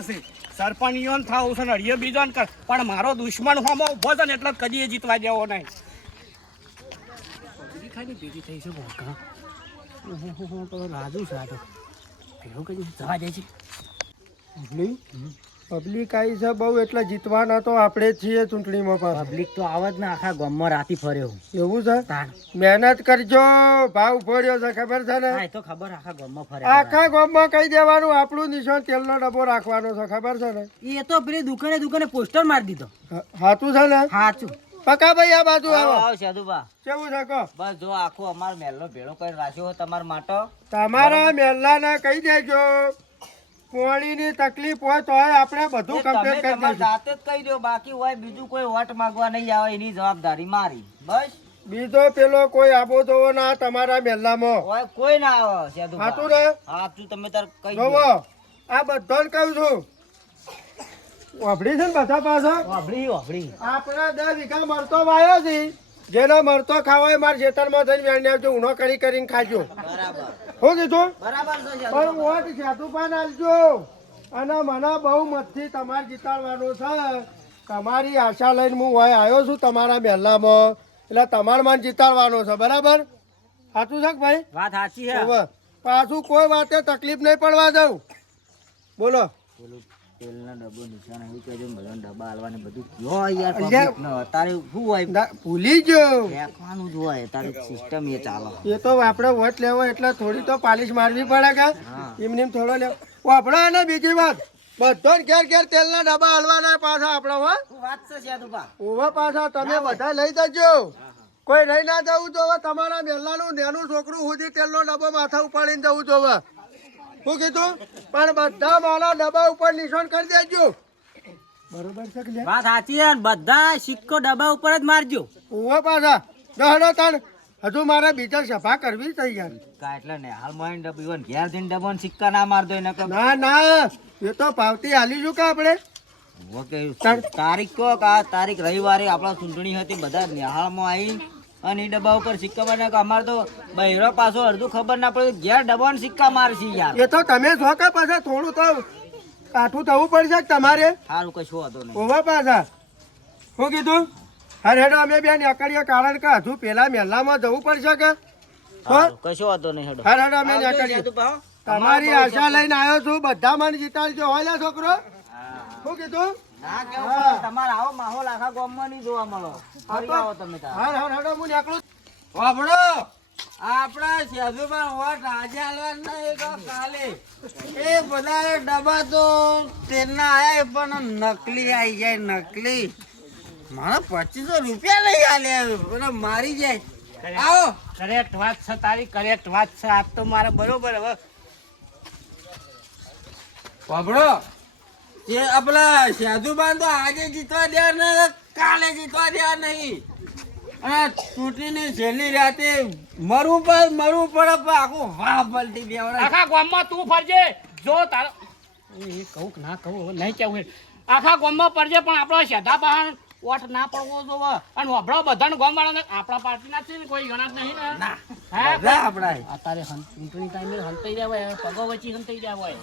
છે. સરપંચીઓ થાવ છે ને બીજો કર. પણ મારો દુશ્મન હોમો ઊભો છે ને એટલે કદી જીતવા જેવો નહીં. ભેગી થઈ છે ભોકા. રાજુ છે આ તો. ભેગું કદી જવા જાય છે. પબ્લિક આવી છે બહુ એટલે જીતવાના તો આપણે જ છીએ ચૂંટણીમાં પણ પબ્લિક તો આવા જ ને આખા ગામમાં રાતી ફર્યો. એવું છે? મહેનત કરજો ભાવ ફર્યો છે ખબર છે ને? તો ખબર આખા ગામમાં ફરે આખા ગામમાં કહી દેવાનું આપણું નિશાન તેલનો ડબ્બો રાખવાનો છે ખબર છે ને? એ તો પેલી દુકાને દુકાને પોસ્ટર મારી દીધો. સાચું છે ને? સાચું પકા ભાઈ આ બાજુ આવો આવો. સાધુબા. કેવું છે કો બસ જો આખો અમાર મહેલનો ભેળો કરી રાખ્યો તમારા માટે. તમારા મહેલાને કહી દેજો. પાણીની તકલીફ હોય તો આપણે બધું કમ્પ્લીટ કરી દઈશું જાતે જ કહી દો બાકી હોય બીજું કોઈ વટ માંગવા નહીં આવે એની જવાબદારી મારી. બસ. બીજો પેલો કોઈ આબો જોવો ના તમારા મહેલામાં હોય કોઈ ના આવે સાધુબા હાતું ને? હાતું તમે તાર કહી જોવો આ બધાને કહું છું. વાપડી છે ને બધા પાછા? વાપરી વાપરી આપણા દસ વીઘા મરતો વાયો છે. જેનો મરતો ખાવાય મારા ખેતરમાં જઈને વેણી આવજો ઊનો કરી કરીને ખાજો. બરાબર. શું કીધું બરાબર છે પણ. વોટ સાધુપાન આલજો અને મને બહુ મતથી તમારે જીતાડવાનું છે. તમારી આશા લઈને હું હોય આવ્યો છું તમારા મહેલામાં એટલે તમારે મને જીતાડવાનો છે બરાબર? સાચું છે ભાઈ? વાત સાચી હે હવે પાછું કોઈ વાતે તકલીફ નહીં પડવા દઉં. બોલો. પેલું તેલનો ડબ્બો નિશાન એવું કહેજો બધા ડબ્બા હાલવાને બધું કયો યાર અલ્યા. નો? અત્યારે શું હોય? ભૂલી ગયો ફેંકવાનું જ હોય. તારી સિસ્ટમ એ ચાલે. એ તો આપણે વોટ લેવો એટલે થોડી તો પાલિશ મારવી પડે કે. એમને એમ થોડો લેવો વાપરો અને બીજી વાત. બધો ઘેર ઘેર તેલના ડબ્બા હલવાના પાછા આપણે હો. વાત છે સાધુબા ઊભા પાછા તમે બધા લઈ જજો. કોઈ રહી ના જવું જોવે તમારા મહેલાનું નેનું છોકરું સુધી તેલનો ડબ્બો માથા ઉપાડીને જવું જોવે શું કીધું? પણ બધા મારા ડબ્બા ઉપર નિશાન કરી દેજો. બરોબર છે કે વાત સાચી છે ને બધા સિક્કો ડબ્બા ઉપર જ મારજો. ઓવા પાછા. દહડો તણ. હજુ મારે બીજા સભા કરવી થઈ યાર. કા એટલે ને હાલમાં ડબ્બો ઈવન ઘેર દિન ડબ્બો ને સિક્કા ના મારતો એને કે ના ના. એ તો પાવતી હાલી જો કે આપણે. ઓકે તારીખ કો કા તારીખ રવિવારે આપણા ચૂંટણી હતી બધા નિહાળમાં આવી અને એ ડબ્બા ઉપર સિક્કા મારે અમારે તો બહેરો પાછો અડધું ખબર ના પડે. ઘેર ડબ્બા ને સિક્કા મારશે યાર. એ તો તમે છો કે પાછા? થોડું તો કાઠું થવું પડશે તમારે? સારું કશું વાંધો નહીં. ઓવા પાછા. શું કીધું? અરે હેડો અમે બેન એકડીએ કારણ કે હજુ પેલા મહેલામાં જવું પડશે કે? કશું હતો નહીં હેડો. અરે હેડો અમે એકડીએ તમારી આશા લઈને આવ્યો છું. બધા મને જીતાડજો હોય છોકરો? શું કીધું? ના કેવું તમારે આવો માહોલ આખા ગામમાં નહીં જોવા મળો. ફરી આવો તમે તાર. હર હર હું નીકળું. વાપડો આપણા સેદુમાં વોટ આજે હાલવાના એક કાલે. એ બધા ડબ્બા તો તેલના આયા પણ નકલી આવી જાય નકલી. મારા પચીસો રૂપિયા લઈ આલ્યા બધા મારી જાય. આવો. કરેક્ટ વાત છે તારી કરેક્ટ વાત છે. આજ તો મારે બરોબર હવે. વાપડો એ આપલા સાધુબાન તો આજે જીતવા દે ને કાલે જીતવા દે નહીં. અને ચૂંટણીની છેલ્લી રાતે મરું પડે મરું પડે પણ આખું વાહ પલટી બે આખા ગામમાં તું ફરજે. જો તારો એ કહું કે ના કહું નહીં કેવું એ. આખા ગામમાં ફરજે પણ આપણો શ્રદ્ધા બહાર ઓઠ ના પડવો જોવે. અને વભળો બધાને ગામ વાળાને આપણા પાર્ટી ના છે ને કોઈ ગણા નહીં ને. ના હે? આપણા અત્યારે ચૂંટણી ટાઈમે હંતાઈ રહ્યા હોય પગો વચ્ચે હંતાઈ રહ્યા હોય.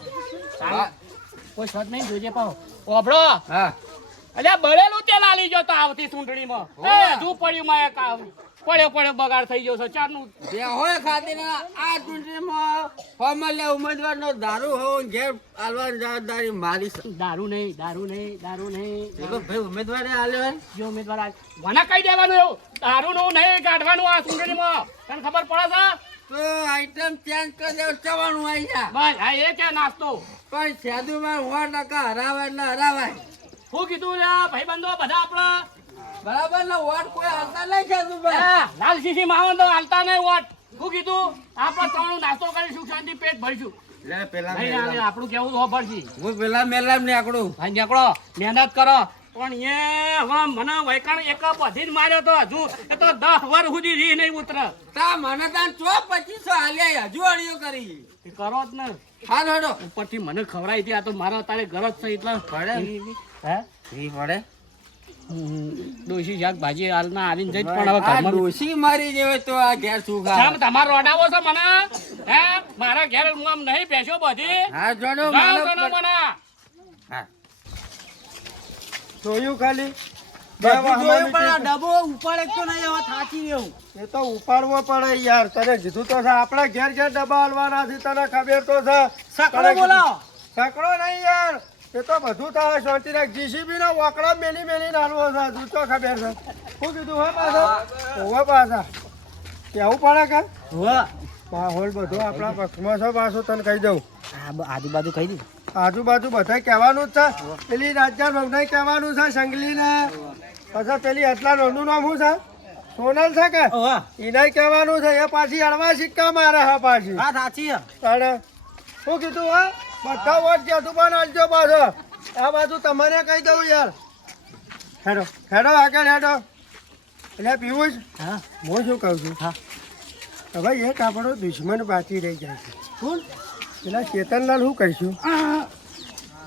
કોઈ શોધ નહીં જોજે પાહો. ઓબળો હા. અલ્યા બળેલું તેલ આલી જો તો આવતી ચૂંટણીમાં એ હજુ પડ્યું માં એક આવ. પડ્યો પડ્યો બગાડ થઈ ગયો છે. ચારનું. બે હોય ખાતે આ ચૂંટણીમાં ફોર્મલ ઉમેદવારનો દારૂ હોવો ને ઘેર આલવાની જવાબદારી મારી છે. દારૂ નહીં દારૂ નહીં દારૂ નહીં તો ભાઈ ઉમેદવારે આલ્યો જો ઉમેદવાર મને કહી દેવાનું એવું. દારૂ નું નહીં કાઢવાનું આ ચૂંટણીમાં તને ખબર પડે છે? તો આઈટમ ચેન્જ કરી દેવું જવાનું અહીંયા બસ હા એ છે નાસ્તો. પણ સાધુમાં સો ટકા હરાવાય એટલે હરાવાય. શું કીધું લે ભાઈબંધો બધા આપણા? બરાબર ને વોટ કોઈ હાલતા નહીં સાધુભાઈ હા, લાલ સીસી માવન તો હાલતા નહીં વોટ. શું કીધું? આપણે ત્રણ નાસ્તો કરીશું શાંતિ પેટ ભરીશું. આપણું કેવું તો ભરશી હું પેલા મેલા ને આકડું ભાઈ મહેનત કરો. પણ એ હવે મને વૈકાણ એક બધી જ માર્યો તો હજુ. એ તો દસ વર સુધી રી નહીં ઉતર. તા મને તાન ચો પચીસો હાલ્યા હજુ અડીઓ કરી. કરો જ ને. હાલ હડો ઉપરથી મને ખવડાવી હતી આ તો મારા તારે ગરજ છે એટલે. પડે હે? રી પડે ડોશી હાલ ના આવીને જઈ પણ હવે ઘરમાં ડોશી મારી જેવો તો આ ઘેર શું ખા ખા તમારો રોડાવો છો મને? હે? મારા ઘેર હું આમ નહીં બેસ્યો બધી? હા જોડો મને. હા. થાકી ખાલી એ તો ઉપાડવો પડે યાર તને કીધું તો છે આપણે ઘેર ઘેર ડબ્બા હાલવાના છે તને ખબર તો છે. સકડો બોલાવો. સકડો નહીં યાર એ તો બધું થાય શાંતિ રાખ જીસીબી નો વકડા મેલી મેલી નાલવો છે તું તો ખબર છે. શું કીધું હા પાછા? હોવા પાછા. કેવું પડે કે? વાહ માહોલ બધો આપણા પક્ષમાં છે પાછું તને કહી દઉં. આજુબાજુ કહી દઉં આજુબાજુ બધા કહેવાનું જ છે. પેલી રાજા ભવનાઈ કહેવાનું છે સંગલી ને પછી પેલી એટલા નોનું નામ શું છે? સોનલ છે કે? એને કહેવાનું છે એ પાછી અડવા સિક્કા મારે હા પાછી. હા સાચી અને શું કીધું હા? બધા વોટ જતું પણ આલજો પાછો. આ બાજુ તમારે કહી દઉં યાર. હેડો. હેડો આગળ હેડો. એટલે પીવું જ હા. હું શું કહું છું? હા. હવે એક આપણો દુશ્મન બાકી રહી જાય છે. કોણ? પેલા ચેતનલાલ શું કહીશું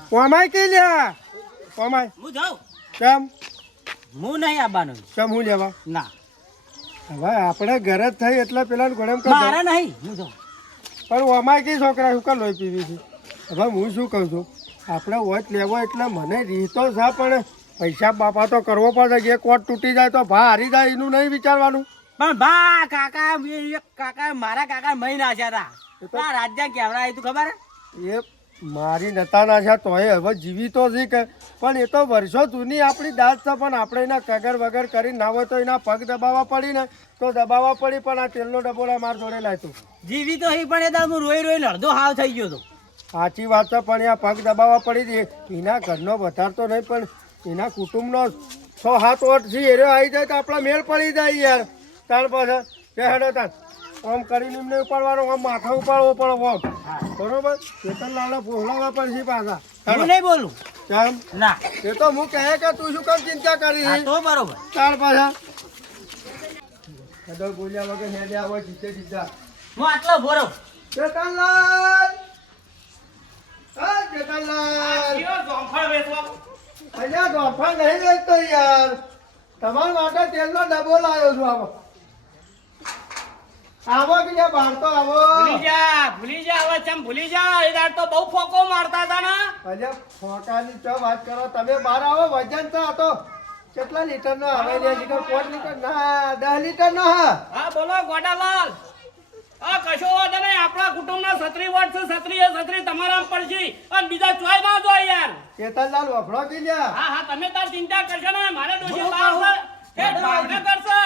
કોમાય કઈ લ્યા? કોમાય. હું જાઉં? કેમ? હું નહીં આવવાનો. કેમ હું લેવા? ના. હવે આપણે ઘરે જ થઈ એટલે પેલા ગોળેમ મારા નહીં હું જાઉં. પણ ઓમાય કઈ છોકરા શું કાં લોહી પીવી છે? હવે હું શું કહું છું? આપણે વોચ લેવો એટલે મને રીતો છે પણ પૈસા બાપા તો કરવો પડે. જે કોટ તૂટી જાય તો ભા હારી જાય એનું નહીં વિચારવાનું. પણ બા કાકા એ કાકા મારા કાકા મહી નાખ્યા હતા આ રાજ્યા કેવડા આવ્યું ખબર? એ મારી નતા નાખ્યા તોય હવે જીવી તો છે કે. પણ એ તો વર્ષો જૂની આપણી દાદ છે પણ આપણે એના કગર વગર કરી ના હોય તો એના પગ દબાવવા પડી ને તો દબાવવા પડી પણ આ તેલનો ડબોળા માર જોડે લાયતું જીવી તો હી પણ એ દાળ હું રોઈ રોઈ અડધો હાવ થઈ ગયો હતો સાચી વાત છે પણ આ પગ દબાવવા પડી હતી એના ઘરનો વધાર તો નહીં પણ એના કુટુંબનો છ સાત ઓટ છે એરો આવી જાય તો આપણા મેળ પડી જાય યાર. તાર પાસે કે હેડો તાર. આમ કરીને એમને ઉપાડવાનો આમ માથા ઉપાડવો પડે આમ બરોબર? ચેતનલાલને પોહલાવા પડશે પાછા. હું નહીં બોલું? કેમ ના. એ તો હું કહે કે તું શું કામ ચિંતા કરી હા તો બરોબર. તાર પાછા. કદર બોલ્યા વગર હેડે આવો જીતે જીતા હું આટલો ભોરો. ચેતનલાલ હા ચેતનલાલ અહીંયા ગોફા નહીં વેચતો યાર. તમારા માટે તેલનો ડબ્બો લાવ્યો છું આવો આવો બીજા બાર તો આવો. ભૂલી જા ભૂલી જા હવે ચમ ભૂલી જા? એ દાડ તો બહુ ફોકો મારતા હતા ને. અલ્યા ફોકાની તો વાત કરો તમે બહાર આવો વજન તો આ કેટલા લીટર નો આવે છે જીગર કોટ લીટર? ના દસ લીટર નો હા. હા બોલો ગોડાલાલ. આ કશો વાંધો નહીં આપણા કુટુંબના છત્રી વર્ષ છે છત્રી એ છત્રી તમારા પડશે. અને બીજા ચોય ના જો યાર. ચેતનલાલ વફડો પી લ્યા? હા હા તમે તાર ચિંતા કરશો ને મારે દોષી બહાર છે. એ ભાવના કરશે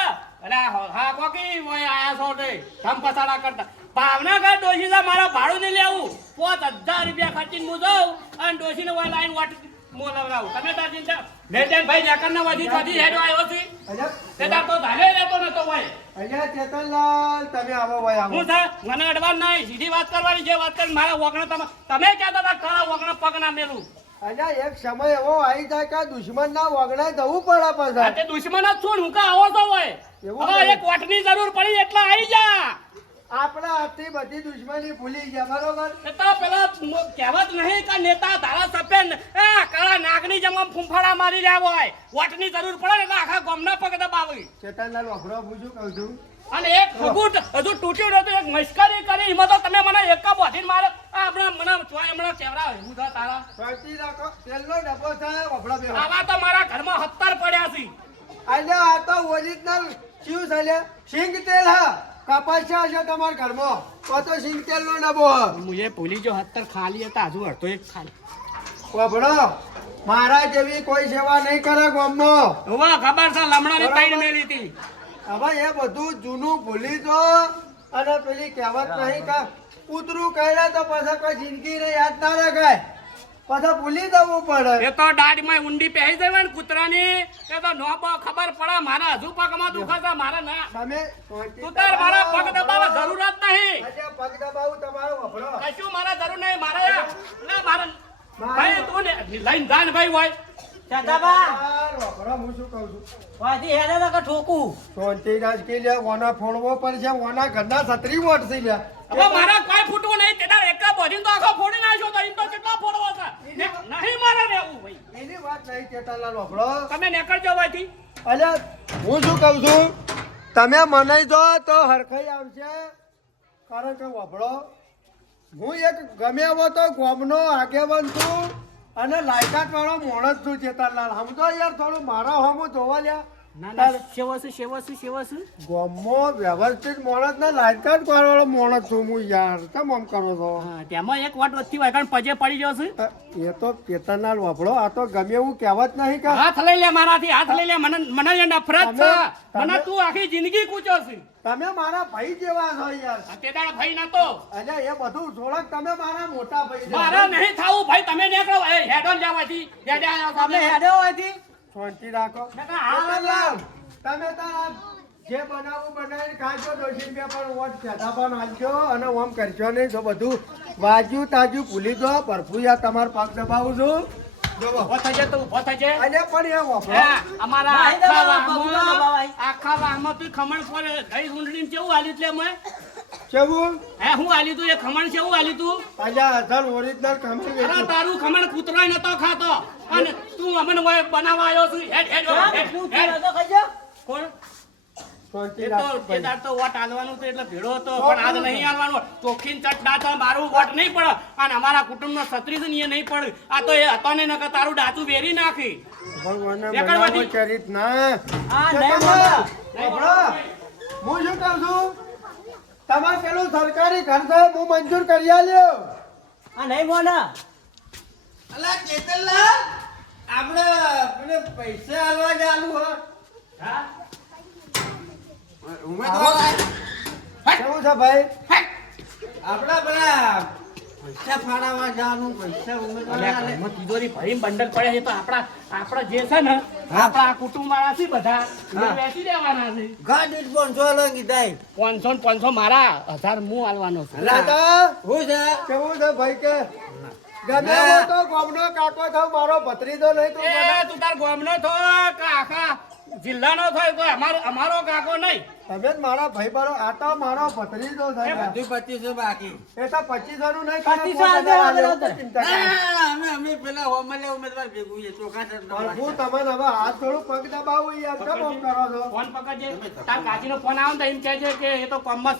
હા કોકી ઓય આયા છો તે ધમ પસાડા કરતા. ભાવના ડોશી છે મારા ભાડું નહીં લેવું. પોત હજાર રૂપિયા ખર્ચીને હું જાઉં અને ડોશીને ઓય લાઈન વાટ મોલવરાવું તમે તાર ચિંતા ભાઈ જાકરના વધી થતી હેડો આવ્યો છે. તે તાર તો ધાલે રહેતો નતો હોય. અલ્યા ચેતનલાલ તમે આવો ભાઈ આવો. હું મને અડવાન નહીં સીધી વાત કરવાની જે વાત કરી મારા વગણા તમે તમે કહેતા હતા ખરા વગણા પગના મેલું. અલ્યા એક સમય એવો આવી જાય કે દુશ્મન ના વગડાય થવું પડે પાછા. તે દુશ્મન જ છું હું કા આવો તો હોય? એવું હવે. એક વોટની જરૂર પડી એટલે આવી જા. આપણા હાથથી બધી દુશ્મની ભૂલી ગયા બરોબર? તો પેલા કહેવત નહીં કે નેતા ધારાસભ્ય ને, એ કાળા નાગની જેમ ફૂંફાડા મારી રહ્યા હોય. વોટની જરૂર પડે એટલે આખા ગામના પગ દબાવી. ચેતનલાલ હું શું કહું છું? અને એક ફગુટ હજુ તૂટ્યું નતું એક મશ્કરી કરી. એમાં તો તમે મને એક બોધીને મારે આ હમણાં મને ચોય હમણાં કેવડા હું છે તારા. સાચી રાખો. પેલો ડબ્બો થાય વફડા બે આવા તો મારા ઘરમાં હત્તર પડ્યા છે. અલ્યા આ તો ઓરિજિનલ ચીવ છે. સિંગ તેલ હા. કપાસ્યા છે તમારા ઘરમાં. તો તો સિંગ તેલ નો ડબ્બો હું. એ ભૂલી જો હત્તર ખાલી હતા હજુ હતો એક ખાલી. વફડો. મારા જેવી કોઈ સેવા નહીં કરે ગામમાં હવે ખબર છે લમણાની તૈણ મેલી હતી. હવે એ બધું જૂનું ભૂલી જો. અને પેલી કહેવત નહીં કા કૂતરું કહેલા તો પછી કોઈ જિંદગીને યાદ ના રખાય. પછી ભૂલી જવું પડે. એ તો દાઢમાં ઊંડી પહેરી દેવાય ને કૂતરાની. એ તો નો ખબર પડે. મારા હજુ પગમાં દુખે છે મારે ના. તમે તું તાર મારા પગ દબાવવા જરૂર જ નહીં. પગ દબાવું તમારો વફડો કશું મારા જરૂર નહીં. મારે ના મારે ભાઈ તું ને લઈને જાણ ભાઈ હોય. ચાચાબા! હું શું કહું છું? વાજી હેડે તો કે ઠોકું. શાંતિ રાજકી લે વોના ફોડવો પડશે વોના ઘરના છત્રી વોટ છે હવે મારા કોઈ ફૂટવું નહીં તેના એકા બોધીને તો આખો ફોડી નાખ્યો તો તો કેટલો ફોડવો છે? નહીં મારે રહેવું ભાઈ. એની વાત નહીં ચેતાલાલ વફડો તમે નીકળજો ભાઈથી અલ્યા હું શું કહું છું? તમે મનાઈ દો તો હરખાઈ આવશે. કારણ કે વફડો હું એક ગમે એવો તો ગોમનો આગેવાન છું. અને લાયકાત વાળો મોણસ છું હમ સમજો યાર થોડું મારા હોમું જોવા લ્યા. ના ના સેવો છે સેવો છે સેવો છે ગોમો વ્યવસ્થિત માણસ ને લાયકાત વાળો માણસ છું હું યાર. કેમ આમ કરો છો? તેમાં એક વાટ વધતી હોય કારણ પજે પડી ગયો એ તો ચેતનલાલ વાપરો આ તો ગમે એવું કહેવત નહીં કે. હાથ લઈ લે મારાથી હાથ લઈ લે. મને મને નફરત છે. મને તું આખી જિંદગી કૂચો છે. તમે મારા ભાઈ જેવા છો યાર. ભાઈ ના તો. અરે એ બધું થોડાક તમે મારા મોટા ભાઈ મારા નહીં થાવું ભાઈ તમે નીકળો. હેડો જવાથી હેડે તમે હેડો હોયથી શાંતિ રાખો. તમે તારા જે બનાવવું બનાવીને ખાજો દોશી બે પણ વોટ ખેતા પણ હાલજો અને ઓમ કરજો નહીં. જો બધું વાજ્યું તાજ્યું ભૂલી દો પરફુયા તમારો પગ દબાવું છું. અમારા આખા વાહમાં ખમણ પડે ગઈ હુંડડીમાં કેવું હાલી એટલે મેં કેવું? હે હું આલ્યું તું એ ખમણ કેવું આલ્યું તું. અહીંયા અસલ ઓરિજિનલ કમાઈ અરે તારું ખમણ કૂતરોય નતો ખાતો. અને તું અમને ઓય બનાવવા આવ્યો છું. હેડ હેડ હેડ, હેડ. કોણ? શાંતિ એ તો રાખો એ ભાઈ. દાડ તો વોટ આલવાનું હતું એટલે ભેળો હતો પણ આજ નહીં આલવાનો. ચોખ્ખીન ચટડા તો મારું વોટ નહીં પડે. અને અમારા કુટુંબ નો છત્રીસ ને એ નહીં પડે. આ તો એ હતો ને તારું ડાચું વેરી નાખી. ભગવાન ચરિત ના. આ નહીં ચેતનલાલ, બોલો. વાપરો. હું શું કહું છું? તમારે પેલું સરકારી ઘર છે હું મંજૂર કરી આલ્યો. આ નહીં મોના. અલા ચેતનલાલ આપણે પેલે પૈસા આલવા ચાલુ હો. હા? ઉમેદવાર કેવું છે ભાઈ? આપણા પેલા પૈસા ફાળવવા જવાનું પૈસા તિજોરી ભરીને બંડલ પડ્યા છે તો આપણા આપણા જે છે ને આપણા કુટુંબ વાળા છે બધા વેચી દેવાના છે. ગાડી પાંચસો ને પાંચસો મારા હજાર હું આલવાનો છું. હું છે? કેવું છે ભાઈ કે? ગમે તો ગામનો કાકો થો મારો ભત્રીજો નહીં તો તું તાર ગોમનો થો કે આખા જિલ્લાનો થાય તો અમારો અમારો કાકો નહીં. તમે મારા ભાઈ બારો આ તો મારો ભત્રીજો થાય બધું પચીસો બાકી. એ તો પચીસો નું નહીં. પચીસો અમે અમે પેલા હોમલે ઉમેદવાર ભેગું છે ચોખા હું તમે હવે હાથ થોડું પગ દબાવું યાર કેમ કરો છો? ફોન પકડજે. તાર કાચીનો ફોન આવે તો એમ કહે છે કે એ તો કોમમાં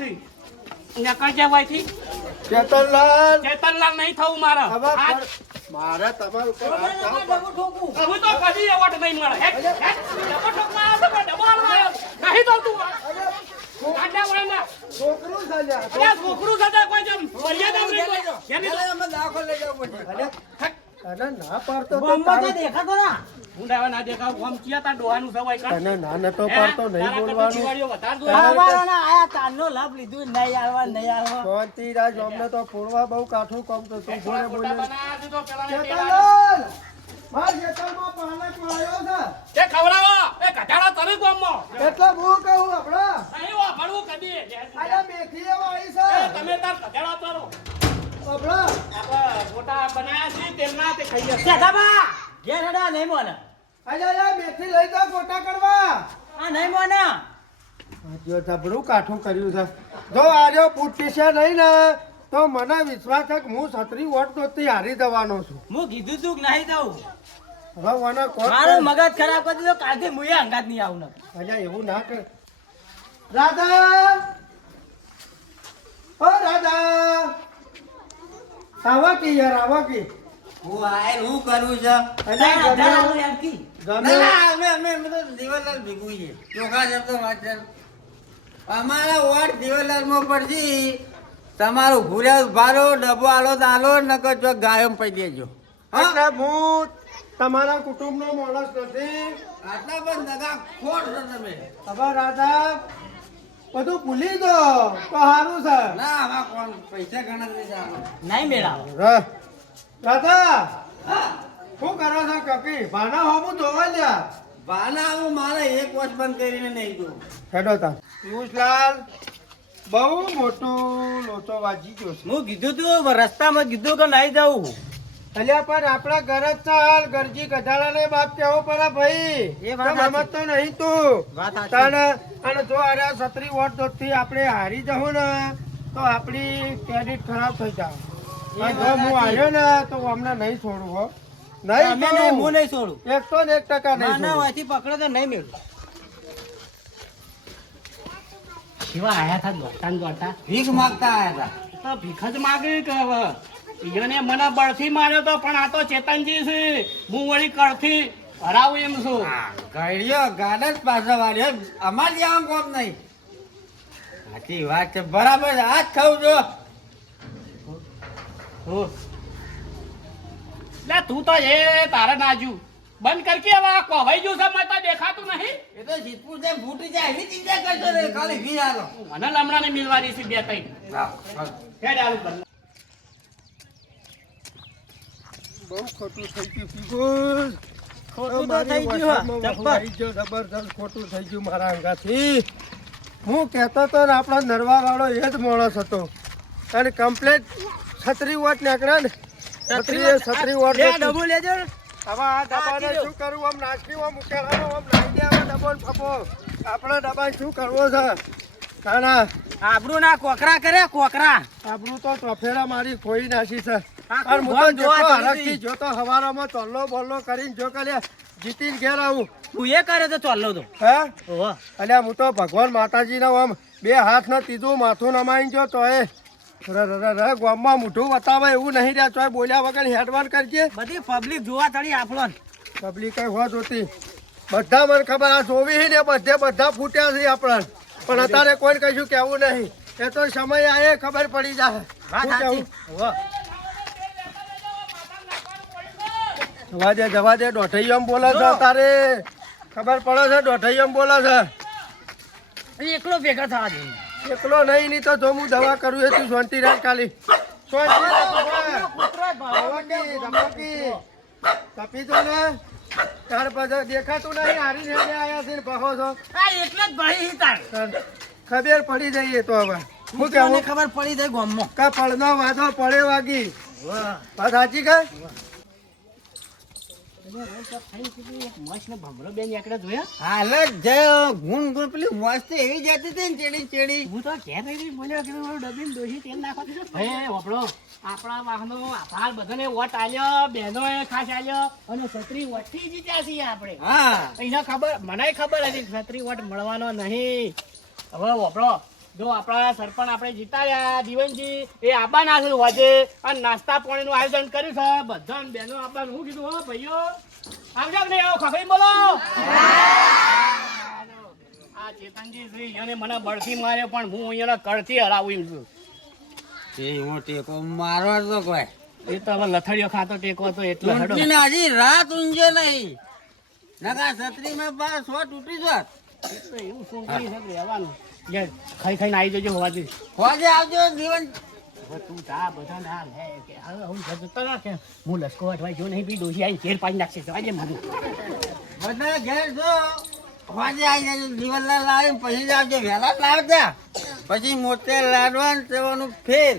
ચેતનલાલ! ચેતનલાલ નહીં થવું મારે. મારે તમારા પાડો. તો કદી એવોર્ડ નહીં મળે. હે, હે, ડબો ઠોકમાં આવ્યો તો ડબો આવ્યો. નહીં તો તું કાઢ્યા વળે ને. છોકરું અરે છોકરું સાથે કોઈ જેમ મર્યાદા નહીં એની અમે દાખલ લઈ જાવ પડશે અરે, ના પાડતો તો તો દેખાતો ના હું ના દેખાવ આમ ચિયા તાર ડોહાનું સવાય કાઢ. તને ના નતો હે? પાડતો નહીં બોલવાનું દિવાળીઓ વધારે તારા જોઈએ. અમારાના આયા તારનો લાભ લીધું નહીં આલવા નહીં આલવા શાંતિ રાજ અમને તો ફોડવા બહુ કાઠું કમ તો તું થોડા બોલે ખોટા બોલે બનાવ્યા છે તો પેલાને પેલા- ચેતનલાલ માર ખેતરમાં પાલક વાળ્યો છે એ ખવડાવો એ કઢાડા તને ગોમમાં. એટલે હું કહું આપડા નહીં વાપરવું કદી. આયા મેથી વાળી છે તમે તાર કઢાડા તરો. આપણે નહીં મેથી લઈ જાઓ ગોટા કરવા આ નહીં મોના જો કાઠું કર્યું જો આર્યો પૂછતી છે નહીં ને તો મને વિશ્વાસ છે હું છત્રી વોટ તો હારી જવાનો છું હું કીધું તું કે નહીં જાઉં મારો મગજ ખરાબ કરી દીધો કાલથી મુએ અંગાત નહીં આવું અજા એવું ના કર રાધા! ઓ રાધા! આવા કી યાર આવા કી? હું આય હું કરું છે? દીવાલાલ ભેગું છે ચોખા શબ્દો વાંચન અમારા વોટ દીવાલાલમાં પડશે. તમારું ભૂર્યા ભારો ડબ્બો આલો તો આલો નકર જો ગાયમ પડી દેજો. હા? એટલે હું તમારા કુટુંબનો માણસ નથી. આટલા પણ દગા ખોટ છો તમે. તમારા રાધા બધું ભૂલી દો. તો સારું છે. ના પૈસા ગણતરી ચાલો નહીં મેળાવો. રા- શું કરો છો કકી? ભાના હોમું ધોવા લ્યા. ભાના હું મારે એક વર્ષ બંધ કરીને નહીં દઉં હેડો તા. પિયુષલાલ બહુ મોટું લોચો વાજી ગયો હું કીધું તું રસ્તામાં કીધું કે નહીં જવું. અલ્યા પણ આપણા ઘર જ ચાલ ગરજી ગધાડા ને બાપ કેવો પડે ભાઈ? એ વાત તો નહીં તું. અને જો અરે સત્રી વોટ દોડથી આપણે હારી જવું ને તો આપણી ક્રેડિટ ખરાબ થઈ જાય એ અને વાત જો હું સાચી. ને તો અમને નહીં છોડું હો. નહીં હું નહીં છોડું. એક તો એક ટકા નહીં ના ના પકડો તો નહીં મેળવું. કેવા આયા હતા દોડતા દોડતા? ભીખ માગતા આયા હતા તો ભીખ જ માગી કે હવે? ઈયોને મને બળથી માર્યો તો પણ આ તો ચેતનજી છે. હું વળી કરથી હરાવું એમ છું. ગળ્યો ગાર્ડન પાછો વાળ્યો. અમારે ત્યાં કોમ નહીં. સાચી વાત છે. બરાબર આ જ ખાઉં જો લે તું તો એ તારે નાજુ બંધ કર કે હવે કોવાઈ જો છે મને તો દેખાતું નહીં. એ તો જીતપુર જેમ ફૂટી જાય એની ચિંતા કરતો રે ખાલી ઘી આલો મને લમણાને મિલવાની છે બે તઈ હેડ ડાલુ કર બહુ ખોટું થઈ ગયું પીગુલ. ખોટું તો થઈ હા. ગયો, જબરદસ્ત ખોટું થઈ ગયું મારા અંગાથી. હું કહેતો તો ને આપણા નરવા વાળો એ જ માણસ હતો. અને કમ્પ્લેટ છત્રી વોટ નીકળે ને છત્રી એ છત્રી વોટ ડબુ લેજો હવે આ ડબ્બાને શું કરવું? આમ નાખ્યું આમ ઉકેલાનો આમ નાખી દેવા ડબ્બો ને ફફો. આપણે ડબ્બાને શું કરવો છે? ના ના આબરૂ ના કોકરા કરે કોકરા. આપણું તો ટ્રોફેરા મારી ખોઈ નાખી છે. પણ હું તો ગોમ જોવા જેટલો ચડી હરખથી જોતો હવારામાં ચોલ્લો બોલ્લો કરીને જો કરે જીતીને ઘેર આવું. તું એ કરે તો ચાલો તો. હે? અલ્યા હું તો ભગવાન માતાજીના આમ બે હાથ ના તીધું માથું નમાઈ જો તો એ ગામમાં મોઢું બતાવે એવું નહીં રહ્યા. તો બોલ્યા વગર હેડવાન કરજે. બધી પબ્લિક જોવા તળી આપણો પબ્લિક કઈ હોવા જોતી. બધા મને ખબર આ જોવી ને બધે બધા ફૂટ્યા છે આપણા પણ અત્યારે કોઈને કશું કેવું નહીં. એ તો સમય આવે ખબર પડી જાય વાત શું સાચી કહેવું? ઓહો જવા દે જવા દે દોઢૈયમ બોલે છે તારે. ખબર પડે છે દોઢૈયમ બોલે છે. એકલો ભેગા થવા દે. એકલો નહીં નહીં તો જો હું દવા કરું એ તું શાંતિ રાખ ખાલી. તપી ને તાર પછી દેખાતું નહીં હારી ને આયા છે એટલે જ ભાઈ તાર. ખબર પડી જઈએ તો હવે. હું કેવું? ખબર પડી જાય ગામમાં. કા પડનો વાંધો પડે વાગી? વાત સાચી કે? આપણા વાહનો આભાર બધાને વોટ આલ્યો બહેનોએ ખાસ આલ્યો. અને છત્રી વોટથી જીત્યા છીએ આપણે. હા. ખબર મને ખબર હતી છત્રી વોટ મળવાનો નહીં. હવે વાપરો જો આપણા સરપંચ આપણે જીતાડ્યા દીવનજી એ આબાના છે. હોજે અને નાસ્તા પાણીનું આયોજન કર્યું છે. બધા બહેનો આપવાનું હું કીધું હો ભાઈઓ આવજો ને આવો ખખડી બોલો. આ ચેતનજી શ્રી એને મને બળથી માર્યો પણ હું અહીંયા કળથી હરાવું છું. તે હું ટેકો મારવા તો કોઈ. એ તો હવે લથડીઓ ખાતો ટેકો તો એટલે હડો. હજી રાત ઊંઘે નહીં. નગા છત્રી માં બાર સો તૂટી જાત. એવું શું કરી રહેવાનું. લે, ખાઈ ખાઈને આવી જજો હોવાથી. હોવાથી આવજો જીવન. તું જા બધા ના લે કે હવે હું જતો ના કે હું લસકો અઠવાય જો નહીં બી ડોસી આવીને ઘેર પાડી નાખશે જવાજે મારું બધા ઘેર જો. હોજે આવી જજો જીવનલાલ લાવીને પછી જ આવજો વહેલા જ લાવજા. પછી મોતે લાડવાનું ને સેવાનું ફેર.